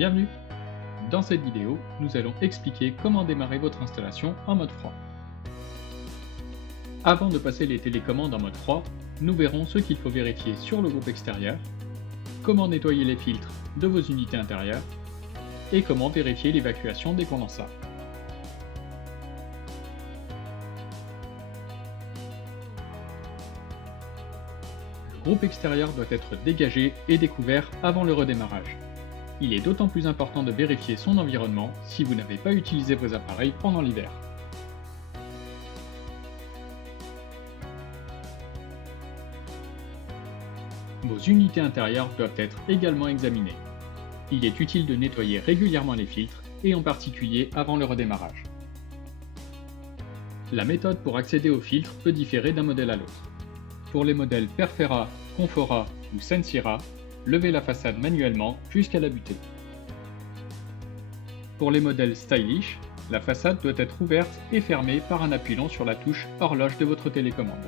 Bienvenue! Dans cette vidéo, nous allons expliquer comment démarrer votre installation en mode froid. Avant de passer les télécommandes en mode froid, nous verrons ce qu'il faut vérifier sur le groupe extérieur, comment nettoyer les filtres de vos unités intérieures et comment vérifier l'évacuation des condensats. Le groupe extérieur doit être dégagé et découvert avant le redémarrage. Il est d'autant plus important de vérifier son environnement si vous n'avez pas utilisé vos appareils pendant l'hiver. Vos unités intérieures doivent être également examinées. Il est utile de nettoyer régulièrement les filtres et en particulier avant le redémarrage. La méthode pour accéder aux filtres peut différer d'un modèle à l'autre. Pour les modèles Perfera, Confora ou Sensira, levez la façade manuellement jusqu'à la butée. Pour les modèles Stylish, la façade doit être ouverte et fermée par un appui long sur la touche horloge de votre télécommande.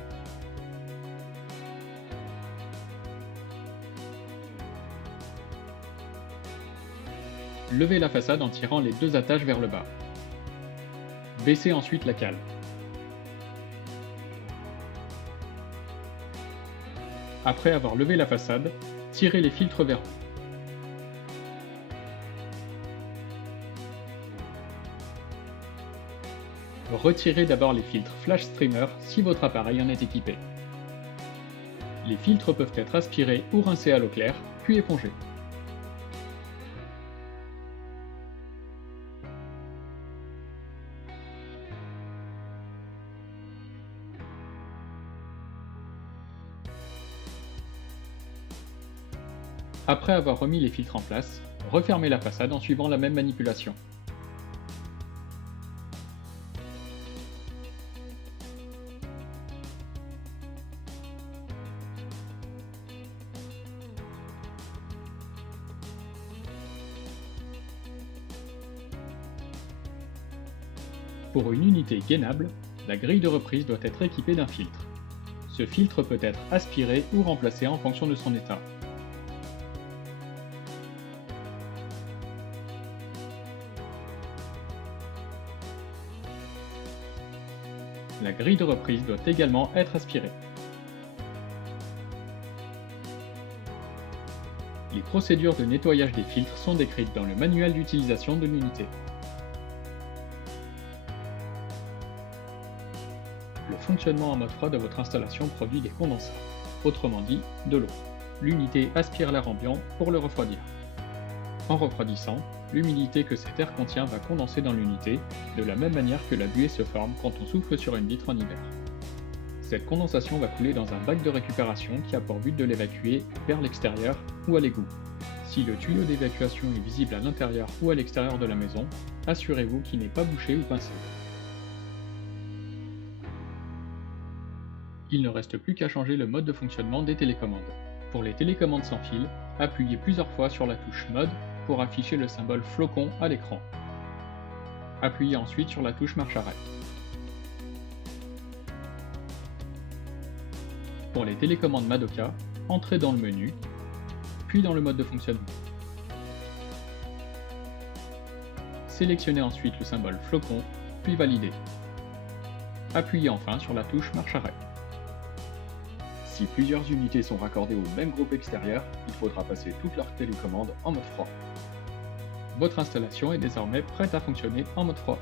Levez la façade en tirant les deux attaches vers le bas. Baissez ensuite la cale. Après avoir levé la façade, tirez les filtres vers haut. Retirez d'abord les filtres Flash Streamer si votre appareil en est équipé. Les filtres peuvent être aspirés ou rincés à l'eau claire, puis épongés. Après avoir remis les filtres en place, refermez la façade en suivant la même manipulation. Pour une unité gainable, la grille de reprise doit être équipée d'un filtre. Ce filtre peut être aspiré ou remplacé en fonction de son état. La grille de reprise doit également être aspirée. Les procédures de nettoyage des filtres sont décrites dans le manuel d'utilisation de l'unité. Le fonctionnement en mode froid de votre installation produit des condensats, autrement dit de l'eau. L'unité aspire l'air ambiant pour le refroidir. En refroidissant, l'humidité que cet air contient va condenser dans l'unité, de la même manière que la buée se forme quand on souffle sur une vitre en hiver. Cette condensation va couler dans un bac de récupération qui a pour but de l'évacuer vers l'extérieur ou à l'égout. Si le tuyau d'évacuation est visible à l'intérieur ou à l'extérieur de la maison, assurez-vous qu'il n'est pas bouché ou pincé. Il ne reste plus qu'à changer le mode de fonctionnement des télécommandes. Pour les télécommandes sans fil, appuyez plusieurs fois sur la touche Mode pour afficher le symbole flocon à l'écran. Appuyez ensuite sur la touche marche arrêt. Pour les télécommandes Madoka, entrez dans le menu, puis dans le mode de fonctionnement. Sélectionnez ensuite le symbole flocon, puis validez. Appuyez enfin sur la touche marche arrêt. Si plusieurs unités sont raccordées au même groupe extérieur, il faudra passer toutes leurs télécommandes en mode froid. Votre installation est désormais prête à fonctionner en mode froid.